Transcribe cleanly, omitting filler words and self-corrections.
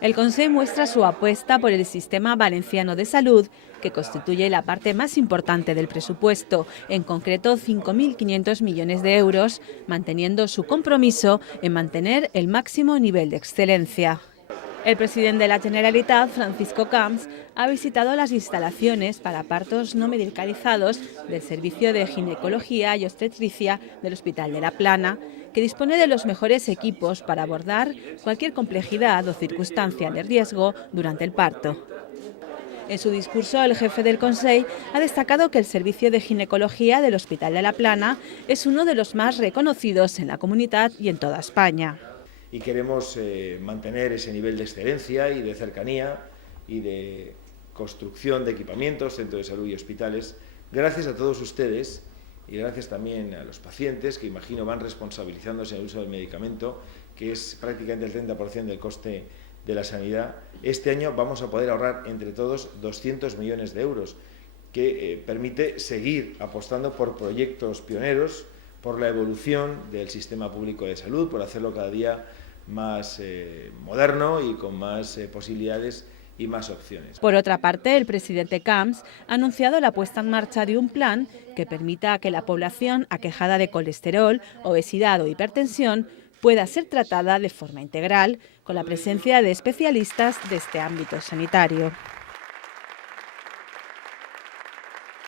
El Consejo muestra su apuesta por el Sistema Valenciano de Salud, que constituye la parte más importante del presupuesto, en concreto 5.500 millones de euros, manteniendo su compromiso en mantener el máximo nivel de excelencia. El presidente de la Generalitat, Francisco Camps, ha visitado las instalaciones para partos no medicalizados del Servicio de Ginecología y Obstetricia del Hospital de la Plana, que dispone de los mejores equipos para abordar cualquier complejidad o circunstancia de riesgo durante el parto. En su discurso, el jefe del Consejo ha destacado que el servicio de ginecología del Hospital de la Plana es uno de los más reconocidos en la comunidad y en toda España. Y queremos mantener ese nivel de excelencia y de cercanía y de construcción de equipamientos, centros de salud y hospitales, gracias a todos ustedes y gracias también a los pacientes, que imagino van responsabilizándose en el uso del medicamento, que es prácticamente el 30% del coste de la sanidad. Este año vamos a poder ahorrar entre todos 200 millones de euros, que permite seguir apostando por proyectos pioneros, por la evolución del sistema público de salud, por hacerlo cada día más moderno y con más posibilidades y más opciones. Por otra parte, el presidente Camps ha anunciado la puesta en marcha de un plan que permita que la población aquejada de colesterol, obesidad o hipertensión pueda ser tratada de forma integral, con la presencia de especialistas de este ámbito sanitario.